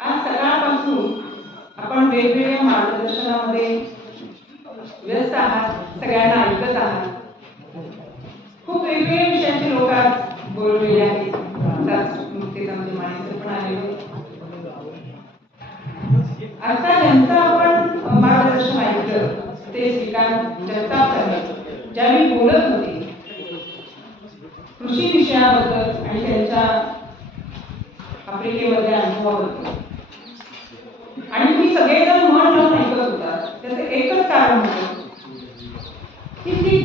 आज सकाळपासून आपण वेगवेगळ्या मार्गदर्शनामध्ये व्यस्त आहात सगळ्यांना ऐकत आहात. खूप वेगवेगळ्या विषयांचे लोक आज बोललेले आहेत. म्हणजे माणसं पण आता ज्यांचं आपण मार्गदर्शन ऐकलं ते स्वीकार जनता ज्या मी बोलत होते कृषी विषयाबद्दल आणि त्यांच्या आफ्रिकेमध्ये अनुभवाबद्दल.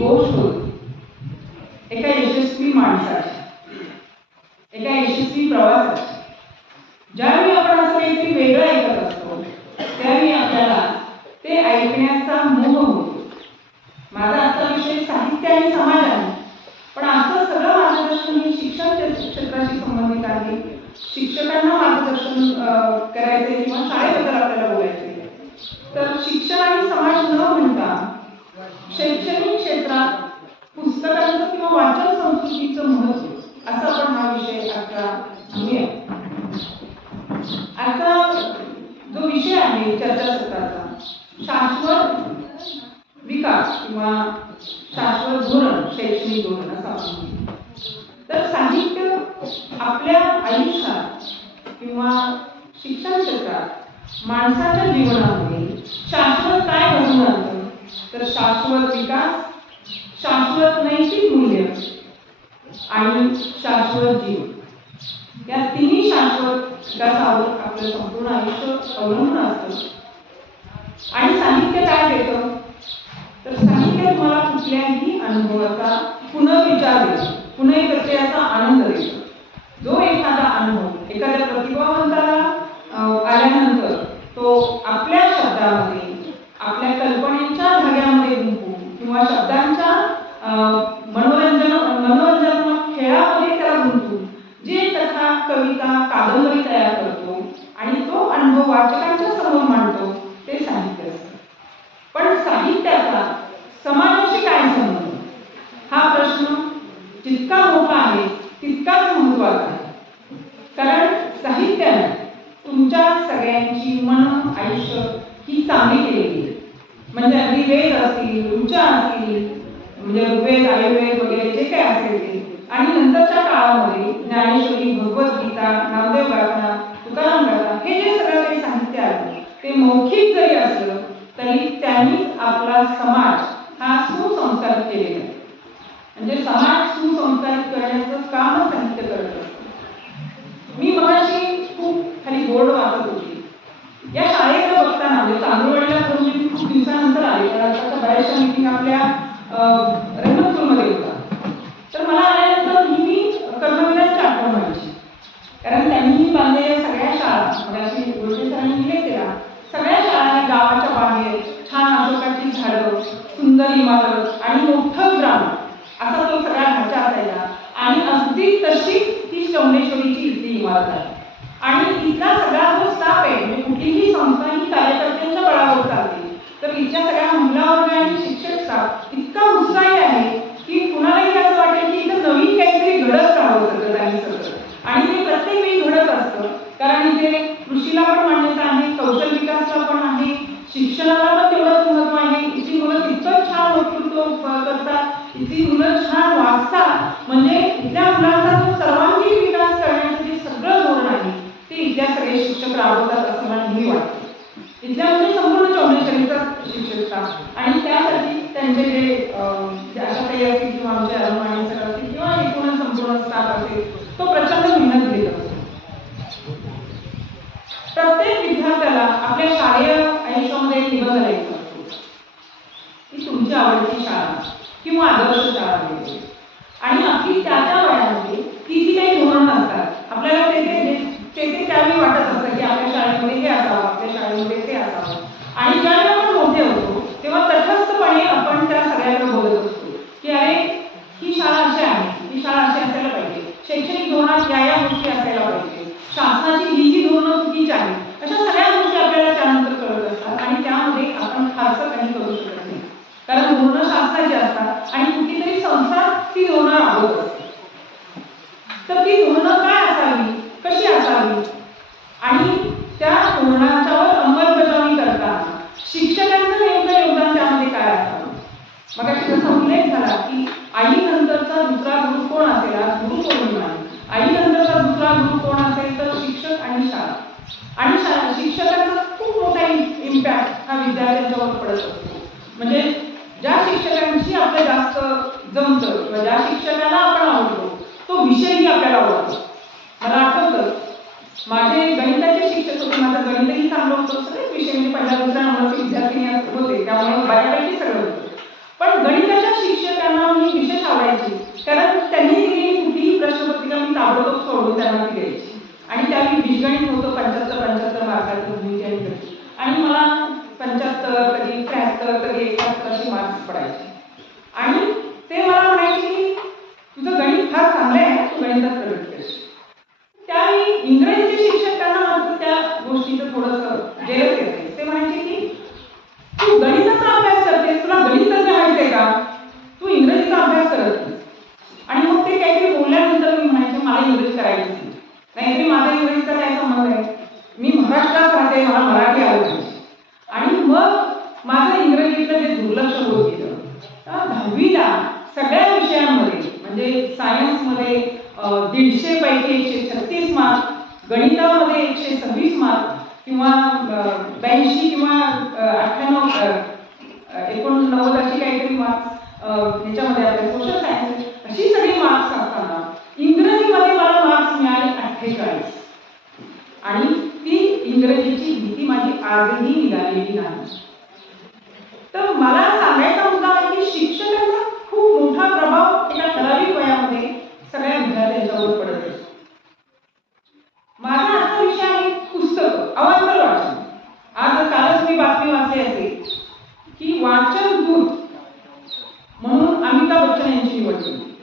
गोष्ट होती. एका यशस्वी माणसाची. एका यशस्वी प्रवासाची. शैक्षणिक धोरण तर साहित्य आपल्या आयुष्यात किंवा शिक्षण क्षेत्रात माणसाच्या जीवनामध्ये शाश्वत काय घडून आलं तर शाश्वत विकास शाश्वत नैतिक मूल्य आणि शाश्वत जीवन या तिन्ही शाश्वत विकासावर आपलं संपूर्ण आयुष्य अवलंबून असतं. आणि साहित्य काय देतं? तर साहित्य तुम्हाला कुठल्याही अनुभवाचा पुनर्विचार देतो. पुन्हा एक प्रत्ययाचा आनंद देतो. जो एखादा अनुभव एखाद्या प्रतिभावंताला आल्यानंतर तो आपल्या शब्दामध्ये आणि शिक्षकांचा खूप मोठा इम्पॅक्ट हा विद्यार्थ्यांच्यावर पडत असतो म्हणजे ज्या शिक्षकांशी आपलं जास्त जमतं किंवा ज्या शिक्षकाला आपण आवडतो तो विषयही आपल्याला आवडतो. मला आठवतं माझे गणिताचे शिक्षक होते माझं गणितही चांगलं होतं विषय. म्हणजे पहिल्या दुसऱ्या विद्यार्थी होते त्यामुळे बऱ्यापैकी सगळं होतं पण गणिताच्या शिक्षकांना मी विशेष आवडायची कारण त्यांनी दिलेली कुठलीही प्रश्नपत्रिका मी ताबडतोब सोडून त्यांना ती द्यायची आणि बीजगणित होतं पंच्याहत्तर पंच्याहत्तर मार्काचं भूमिती आणि आणि मला पंच्याहत्तर कधी त्र्याहत्तर कधी एकाहत्तर असे मार्क्स पडायचे. आणि ते मला म्हणायचे की तुझं गणित फार चांगलं आहे तू गणितात प्रगती करशील त्यावेळी इंग्रजीचे शिक्षकांना मात्र त्या गोष्टीचं थोडंसं जेलस येते ते म्हणायचे की तू गणिताचा अभ्यास करतेस तुला गणित तज्ञ व्हायचंय का तू इंग्रजीचा अभ्यास करत नाहीस. आणि मग ते काहीतरी बोलल्यानंतर मी म्हणायचे मला इंग्रजी करायची नाही नाहीतरी माझा इंग्रजीचा काय संबंध आहे मी महाराष्ट्रात राहते मला मराठी आलं पाहिजे आणि मग माझं इंग्रजीतलं जे दुर्लक्ष होत गेलं त्या दहावीला सगळ्या विषयांमध्ये म्हणजे सायन्समध्ये अं, दीडशे पैकी एकशे छत्तीस मार्क गणितामध्ये एकशे सव्वीस मार्क किंवा ब्याऐंशी किंवा अठ्ठ्याण्णव एकोणनव्वद अशी काहीतरी मार्क्स ह्याच्यामध्ये आपले सोशल सायन्स अशी सगळी मार्क्स असताना इंग्रजीमध्ये मला मार्क्स मिळाले अठ्ठेचाळीस. आणि ती इंग्रजीची भीती माझी आजही निघालेली नाही. तर मला सांगायचा मुद्दा आहे की शिक्षकांचा खूप मोठा प्रभाव एका ठराविक वयामध्ये सगळ्या विद्यार्थ्यांच्यावर पडत असतो माझा आजचा विषय आहे पुस्तक अवांतर वाचन आज कालच मी बातमी वाचली असेल वाचन दूत म्हणून अमिताभ बच्चन यांची निवड केली.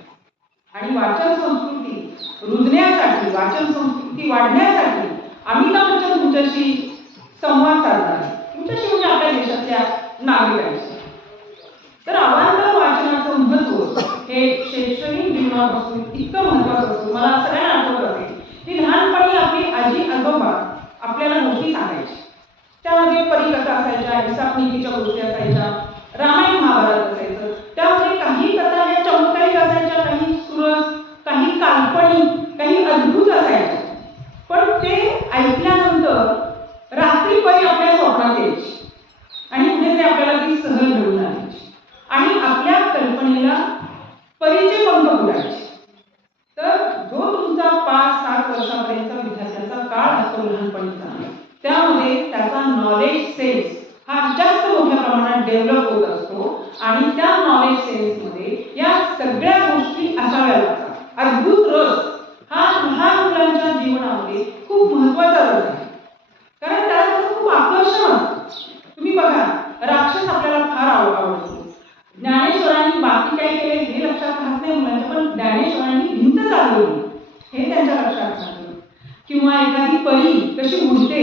आणि वाचन संस्कृती रुजण्यासाठी वाचन संस्कृती वाढण्यासाठी अमिताभ बच्चन तुमच्याशी संवाद साधणार तुमच्याशी म्हणजे आपल्या देशातल्या नागरिकांशी. तर अवांतर वाचनाचं महत्त्व हे शैक्षणिक जीवनापासून इतकं महत्वाचं असतं. मला सगळ्यांना आठवत असेल की लहानपणी आपली आजी आजोबा आपल्याला गोष्टी सांगायची. त्यामध्ये परिकथा असायच्या हिसाबनीतीच्या गोष्टी असायच्या रामायण महाभारत असायचं त्यामध्ये काही कथा ह्या चमत्कारिक असायच्या काही सुरस काही काल्पनिक काही अद्भुत असायच्या पण ते ऐकल्यानंतर रात्री परी आपल्या स्वप्नात यायची आणि कुठेतरी आपल्याला ती सहल घडून आणायची आणि आपल्या कल्पनेला परीचे पंख फुलायचे तर जो तुमचा पाच सात वर्षापर्यंत विद्यार्थ्याचा काळ असतो लहानपणीचा त्यामध्ये त्याचा नॉलेज सेन्स हा जास्त मोठ्या प्रमाणात डेव्हलप होत असतो आणि त्या नॉलेज सेन्समध्ये या सगळ्या गोष्टी असाव्या लागतात अद्भुत रस हा लहान मुलांच्या जीवनामध्ये खूप महत्त्वाचा रस आहे कारण त्याला त्याचं खूप आकर्षण असतं तुम्ही बघा राक्षस आपल्याला फार आव आवडतो ज्ञानेश्वरांनी बाकी काय केले हे लक्षात राहत नाही मुलांच्या पण ज्ञानेश्वरांनी भिंत चालवली. हे त्यांच्या लक्षात राहतं. किंवा एखादी परी कशी उडते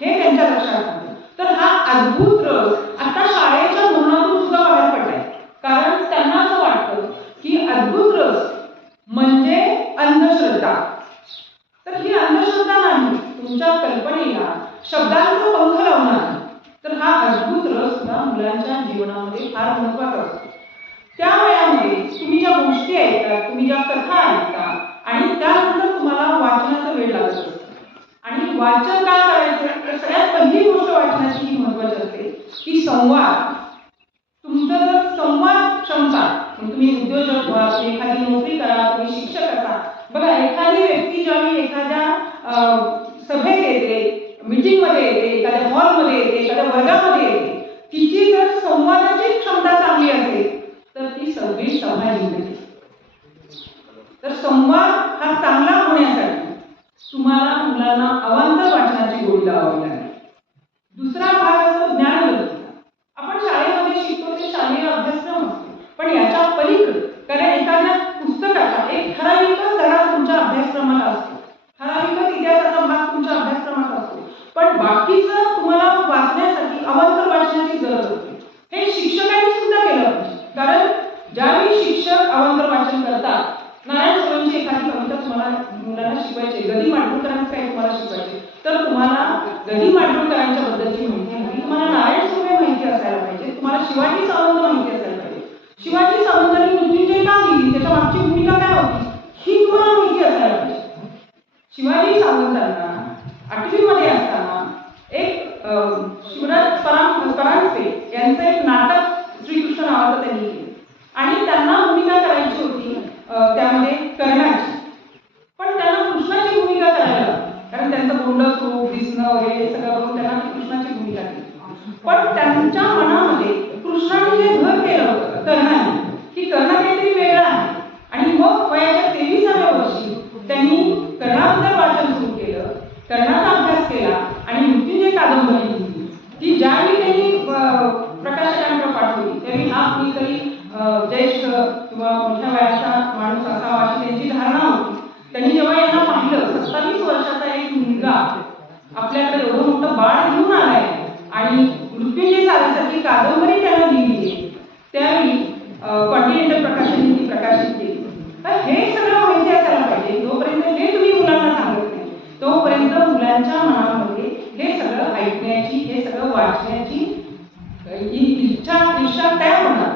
हे त्यांच्या लक्षात राहतं. तर हा अद्भुत रस आता शाळेच्या धोरणातून सुद्धा बाहेर पडलाय. कारण त्यांना असं वाटतं की अद्भुत रस म्हणजे अंधश्रद्धा. तर ही अंधश्रद्धा नाही तुमच्या कल्पनेला शब्दांचा पंख लावणार तर हा अद्भुत रस सुद्धा मुलांच्या जीवनामध्ये फार महत्त्वाचा असतो. त्या वयामध्ये तुम्ही ज्या गोष्टी ऐकता तुम्ही ज्या कथा ऐकता आणि त्यानंतर तुम्हाला वाचनाचा वेळ लागत असतो. आणि वाचन काय करायचं? तर सगळ्यात पहिली गोष्ट वाचनाची ही महत्वाची असते की संवाद. तुमचा जर संवाद क्षमता म्हणजे तुम्ही उद्योजक व्हा तुम्ही एखादी नोकरी करा तुम्ही शिक्षक असा बघा एखादी व्यक्ती ज्यावेळी एखाद्या सभेत येते मीटिंगमध्ये येते एखाद्या हॉलमध्ये येते एखाद्या वर्गामध्ये येते तिची जर संवादाची क्षमता चांगली असेल तर ती सगळी सभा जिंकली. तर संवाद हा चांगला होण्यासाठी तुम्हाला मुलांना अवांतर वाचनाची गोडी लावावी लागेल. दुसरा भाग असतो ज्ञानवृत्तीचा आपण शाळेमध्ये शिकतो ते शालेय अभ्यासक्रम असतो पण याच्या पलीकडे कारण एखाद्या पुस्तकाचा एक ठराविकच धडा तुमच्या अभ्यासक्रमाला असतो तर तुम्हाला गडी मांडूळकरांच्या बद्दलची माहिती हवी तुम्हाला नारायण सुर्वे माहिती असायला पाहिजे तुम्हाला शिवाजी सावंत माहिती असायला पाहिजे शिवाजी सावंतांनी मृत्युंजय का दिली त्याच्या मागची भूमिका काय होती ही तुम्हाला माहिती असायला पाहिजे शिवाजी सावंतांना आठवीमध्ये असताना एक अं, शिवराज परां परांजपे यांचं एक नाटक श्रीकृष्ण नावाचं त्यांनी केलं आणि त्यांना भूमिका करायची होती अं, त्यामध्ये कर्णाची पण त्यांना कृष्णाची भूमिका करायला लावली. कारण त्यांचं बोलणं स्वरूप दिसणं वगैरे हे सगळं बघून त्यांना ती कृष्णाची भूमिका केली पण त्यांच्या मनामध्ये कृष्णाने जे घर केलं होतं कर्णाने की कर्ण काहीतरी वेगळं आहे आणि मग वयाच्या तेविसाव्या वर्षी त्यांनी कर्णाबद्दल वाचन सुरू केलं कर्णाचा अभ्यास केला आणि मृत्युंजय कादंबरी लिहिली ती ज्यावेळी त्यांनी अं, प्रकाशकांकडे पाठवली त्यावेळी हा कुणीतरी अं, किंवा मोठ्या वयाचा माणूस असावा अशी त्यांची धारणा होती. त्यांनी जेव्हा यांना पाहिलं सत्तावीस वर्षाचा एक मुलगा आपल्याकडे एवढं मोठं बाळ घेऊन आलाय आणि मृत्युंजय साधण्यासाठी कादंबरी त्याला लिहिली आहे. त्यावेळी कॉन्टिनेंटल प्रकाशनने ती प्रकाशित केली. तर हे सगळं माहिती असायला पाहिजे. जोपर्यंत हे तुम्ही मुलांना सांगत नाही तोपर्यंत मुलांच्या मनामध्ये हे सगळं ऐकण्याची हे सगळं वाचण्याची इच्छा इच्छा तयार होणार.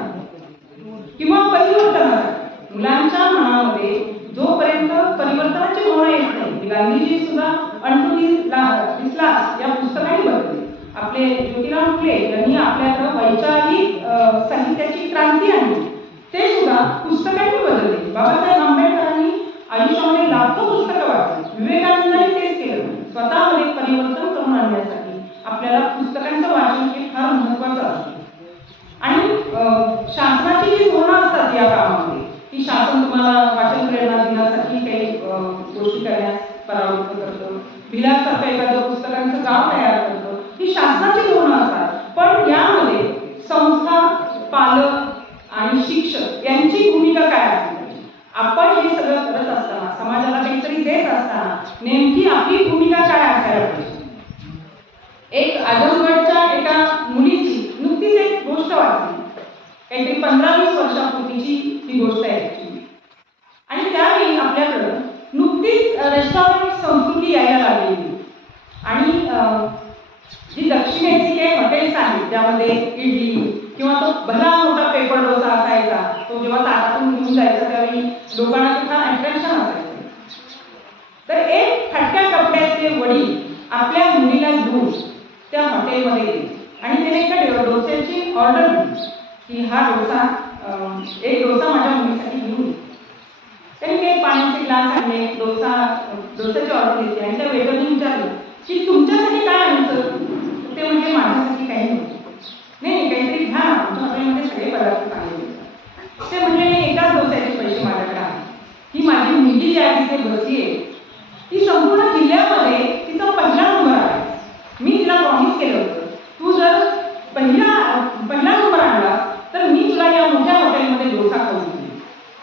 किंवा परिवर्तनाचा मुलांच्या मनामध्ये जोपर्यंत परिवर्तनाची भावना येत नाही गांधीजी सुद्धा अणकुटी दिसलास या पुस्तकाने बदलले आपले ज्योतिराव फुले यांनी आपल्याकडं वैचारिक साहित्याची क्रांती आणली. ते सुद्धा पुस्तकांनी बदलले. बाबासाहेब आंबेडकरांनी आयुष्यामध्ये लाखो पुस्तकं वाचली. विवेकानंदांनी तेच केलं. स्वतःमध्ये परिवर्तन करून आणण्यासाठी आपल्याला पुस्तकांचं वाचन हे फार महत्वाचं असतं आणि अं, शासनाची जी धोरणं असतात या कामामध्ये की तुम्हाला वाचन प्रेरणा देण्यासाठी काही गोष्टी करण्यास परावृत्त करतो. भिलासारखं एखादं पुस्तकांचं गाव तयार करतं. ही शासनाची धोरणं असतात. पण यामध्ये संस्था पालक आणि शिक्षक यांची भूमिका काय असते? आपण हे सगळं करत असताना समाजाला काहीतरी देत असताना नेमकी आपली भूमिका काय असायला पाहिजे? एक आजमगडच्या एका मुलीची नुकतीच एक गोष्ट वाचली. काहीतरी पंधरा वीस वर्षापूर्वीची ही गोष्ट आहे. आणि त्यावेळी आपल्याकडं नुकतीच रेस्टॉरंट संस्कृती यायला लागलेली आणि जी दक्षिणेची काही हॉटेल्स आहेत त्यामध्ये इडली किंवा तो भला मोठा पेपर डोसा असायचा तो जेव्हा ताटातून घेऊन जायचा त्यावेळी लोकांना तिथं अट्रॅक्शन असायचं. तर एक फाटक्या कपड्याचे वडील आपल्या मुलीला घेऊन त्या हॉटेलमध्ये गेले. आणि त्याने एका डो- डोस्याची ऑर्डर दिली. की हा डोसा एक डोसा माझ्या मुलीसाठी त्यांनी काही पाण्याचे ग्लास आणले डोसा डोसाची ऑर्डर दिली आणि त्या वेटरने विचारलं की तुमच्यासाठी काय आणायचं? ते म्हणजे माझ्यासाठी काही नव्हतं. नाही काहीतरी घ्या आमच्या हॉटेलमध्ये सगळे पदार्थ चांगले ते म्हणजे एकाच डोसाचे पैसे माझ्याकडे आहेत ही माझी मुलगी जी आहे तिथे बसली आहे. ती संपूर्ण जिल्ह्यामध्ये तिचा पहिला नंबर आहे. मी तिला प्रॉमिस केलं होतं तू जर पहिला नंबर आणला तर मी तुला या मोठ्या हॉटेलमध्ये डोसा खाऊ देईन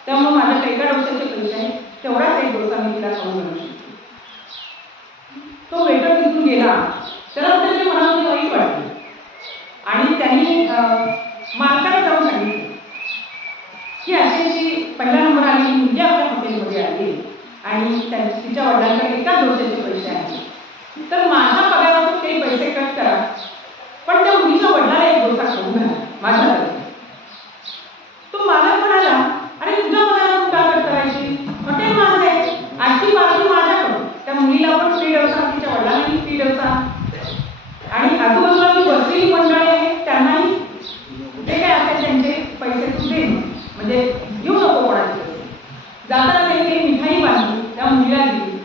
त्यामुळे माझ्या एका डोस्याचे पैसे आहे तेवढाच एक डोसा मी तिला खाऊ घालू शकते. तो वेटर तिथून गेला त्याला त्याच्या मनामध्ये वाईट वाटलं आणि त्यांनी मालकाला जाऊन सांगितलं की अशी अशी पहिला नंबर आली मुलगी आपल्या हॉटेलमध्ये आली आणि तिच्या वडिलांकडे एका डोस्याचे पैसे आले तर माझ्या पगारातून काही पैसे कट करा. पण त्या मुलीच्या वडिलाला एक डोसा खाऊ घाला माझ्या तो मालक म्हणाला अरे तुझ्या पगारातून का कट करायची हॉटेल माझं आहे आजची पार्टी माझ्याकडून त्या मुलीला पण फ्री डोसा तिच्या वडिलांनाही फ्री डोसा आणि आजूबाजूला जी बसलेली मंडळी आहेत त्यांनाही जे काय असेल त्यांचे पैसे तू दे म्हणजे येऊ नको कोणाची जाताना त्यांनी काही मिठाई बांधली त्या मुलीला दिली.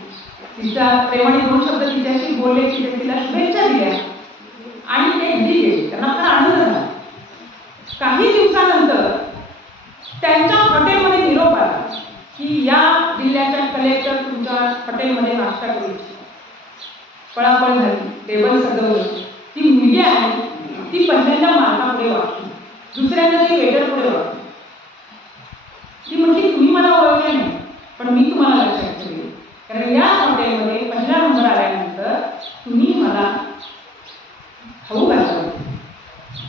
तिचा प्रेमाने दोन शब्द तिच्याशी बोलले तिथे तिला शुभेच्छा दिल्या. आणि ते घरी गेले. त्यांना फार आनंद झाला. काही दिवसानंतर त्यांच्या हॉटेलमध्ये निरोप आला की या जिल्ह्याच्या कलेक्टर तुमच्या हॉटेलमध्ये नाश्ता करू इच्छितात. पळापळ झाली. टेबल सजवलं. ती मुलगी आहे ती पहिल्यांदा मालकापुढे वाटली दुसऱ्यांदा ती वेटर पुढे वाटली ती म्हटली तुम्ही मला ओळखले नाही पण मी तुम्हाला लक्षात ठेवेल कारण या हॉटेलमध्ये पहिला नंबर आल्यानंतर तुम्ही मला खाऊ घातला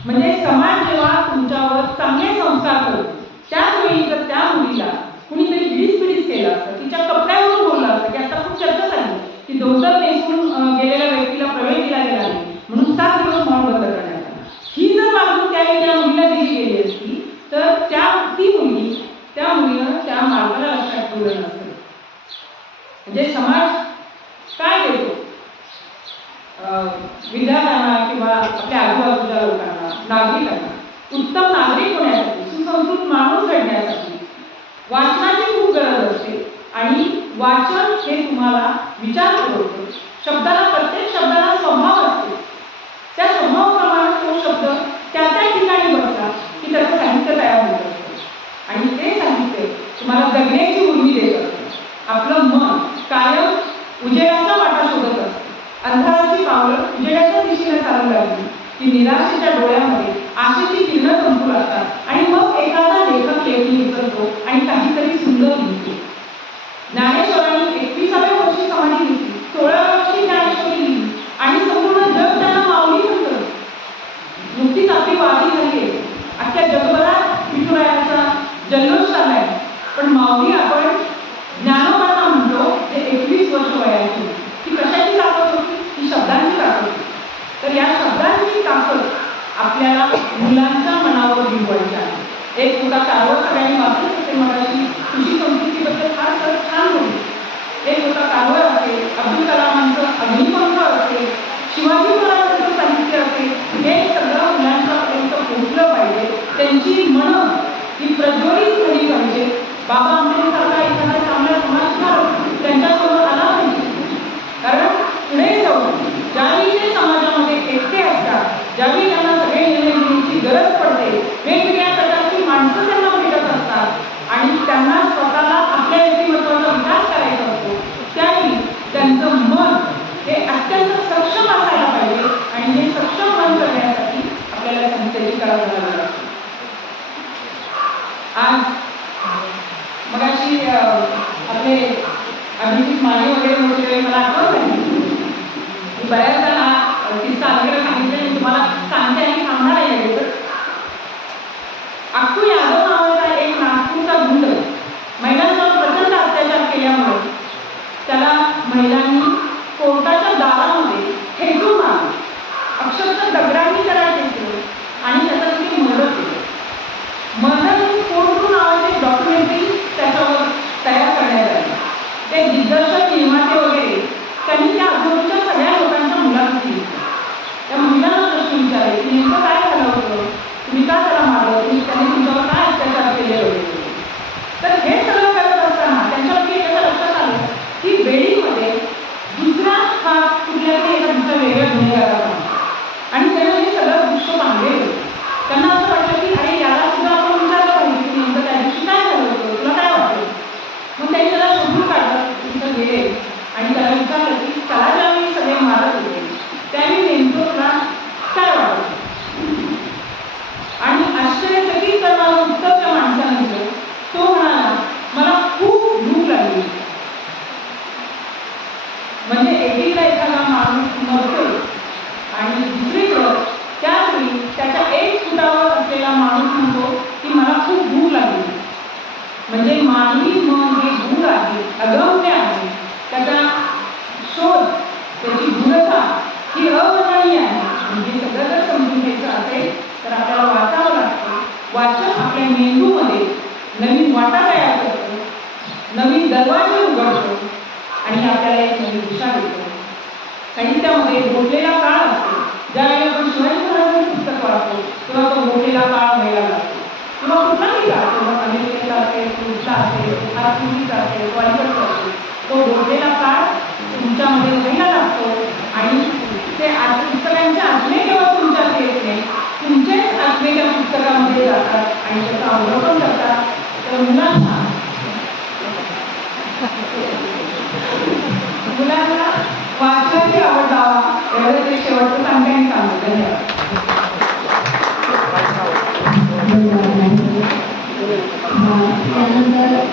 म्हणजे समाज जेव्हा तुमच्यावर चांगले संस्कार करतो त्याच वेळी जर त्या मुलीला कुणीतरी वीस पिढीच केलं असतं तिच्या कपड्यावरून बोललं असतं की आता खूप चर्चा झाली की धोतर नेसून अं, गेलेल्या अं, विद्यार्थ्यांना किंवा आपल्या आजूबाजूच्या लोकांना नागरिकांना उत्तम नागरिक होण्यासाठी सुसंस्कृत माणूस घडण्यासाठी वाचनाची खूप गरज असते. आणि वाचन हे तुम्हाला विचार करतो. शब्दाला प्रत्येक शब्दाला स्वभाव असतो. त्या स्वभावाप्रमाणे तो शब्द त्या त्या ठिकाणी बसला की त्याचं साहित्य तयार होत असतं आणि ते साहित्य तुम्हाला जगण्याची उर्मी देत असतं. आपलं मन कायम उजेडाचा वाटा शोधत असतं. अंधाराची पावलं उजेडाच्या दिशेने चालू लागली. की निराशेच्या डोळ्यामध्ये आशेची किरणं संपू लागतात. आणि मग एखादा लेखक लेखी उचलतो आणि काहीतरी सुंदर लिहितो. ज्ञानेश्वरांनी एकविसाव्या वर्षी समाधी घेतली. सोळाव्या वर्षी ज्ञानेश्वरी लिहिली. आणि संपूर्ण जग त्यांना माऊली म्हणतं नुकतीच आपली वारी झाली आहे. अख्ख्या जगभरात विठुरायाचा जल्लोष झालाय पण माऊली आपण ज्ञानोबांना म्हणतो ते एकवीस वर्ष वयाची होती. ती कशाची ताकद होती ही शब्दांची ताकद होती तर या शब्दांची ताकद आपल्याला मुलांच्या मनावर भिजवायची एक होता कारवा सगळ्यांनी वाचत होते मराठी तुझी संस्कृतीबद्दल फार तर छान होती एक होता कारवा असेल अब्दुल कलामांचं अग्निपंख असेल शिवाजी महाराजांचं साहित्य असेल हे सगळं मुलांच्यापर्यंत पोहोचलं पाहिजे. त्यांची मनं ही प्रज्वलित झाली पाहिजे. बाबा आंबेडकर एखादा चांगला समाजकार त्यांच्यासमोर आला पाहिजे कारण पुढे जाऊन ज्यावेळी ते समाजामध्ये एकटे असतात ज्यावेळी त्यांना सगळे निर्णय घेण्याची गरज पडते वेगवेगळ्या प्रकारची माणसं त्यांना भेटत असतात आणि त्यांना स्वतःला आपल्या व्यक्तिमत्वाचा विकास करायचा असतो त्यावेळी त्यांचं मन हे अत्यंत सक्षम असायला पाहिजे आणि हे सक्षम मन करण्यासाठी आपल्याला संस्थेची गरज लागते आज मगाशी अं, आपले अभिजित माने वगैरे होते मला आठवत नाही मी बऱ्याचदा हा किस्सा अलीकडे सांगितले मी तुम्हाला सांगते आणि सांगणार आहे लगेचच. अक्कू यादव नावाचा एक नागपूरचा गुंड महिलांवर प्रचंड अत्याचार केल्यामुळे त्याला महिलांनी कोर्टाच्या दारामध्ये ठेचून मारलं अक्षरशः दगडांनी त्याला ठेचलं आणि त्याचं तिथे मदत केलं मदत कोर्टू नावाचे डॉक्युमेंटरी त्याच्यावर तयार करण्यात आली ते दिग्दर्शक निर्माते वगैरे त्यांनी त्या आजूबाजूच्या सगळ्या लोकांच्या मुलाखती घेतल्या त्या महिलांना प्रश्न विचारले की नेमकं काय झालं होतं तुम्ही का त्याला मारलं तुम्ही त्यांनी तुमच्यावर काय अत्याचार केले वगैरे तर हे सगळं करत असताना त्यांच्यावरती एखाद्या लक्षात आलं की बेडीमध्ये दुसरा हा कुठल्या तरी एका दुसऱ्या वेगळ्या गुन्हेगाराचा होता. आणि त्यानं हे सगळं दृश्य पाहिले होते त्यांना असं वाटलं की अरे याला सुद्धा आपण विचारलं पाहिजे की नेमकं त्या दिवशी काय झालं होतं तुला काय वाटलं मग त्यांनी त्याला शोधून काढलं तिथं गेले आणि त्याला विचारलं की त्याला ज्यावेळी सगळे मारत होते त्यावेळी नेमकं तुला काय वाटलं आणि आश्चर्यचकित करणारं उत्तर त्या माणसानं दिलं तो म्हणाला मला खूप भूक लागली म्हणजे एकीकडे एखादा माणूस मरतो आणि दुसरीकडं त्यावेळी त्याच्या एक फुटावर असलेला माणूस म्हणतो की मला खूप भूक लागली. म्हणजे मानवी मन हे भूक आहे अगम्य आहे. त्याचा शोध त्याची गुणता ही अवर्णनीय आहे. म्हणजे सगळं जर समजून घ्यायचं असेल तर आपल्याला वाचावं लागतं. वाचन आपल्या मेंदूमध्ये नवीन वाटा तयार करतो नवीन दरवाजे उघडतो आणि आपल्याला एक नवीन दिशा देतं. साहित्यामध्ये घोटलेला काळ असतो. ज्यावेळी आपण शिवाजी महाराजांचं पुस्तक वाचतो तेव्हा तो घोटलेला काळ व्हायला लागतो. किंवा कुठलाही काळ किंवा अमेरिकेचा असेल पुढचा असेल हा असेल तो असेल तो घोटलेला काळ तुमच्यामध्ये व्हायला लागतो. आणि ते आज पुस्तकांच्या आत्मे केव्हा तुमच्यात येत नाही तुमचेच आत्मे त्या पुस्तकामध्ये जातात आणि त्याचं अवलोकन करतात. तर मुलांना मुलांना वाचनाची आवड लावा एवढं ते शेवटचं सांगते आणि सांगते त्यानंतर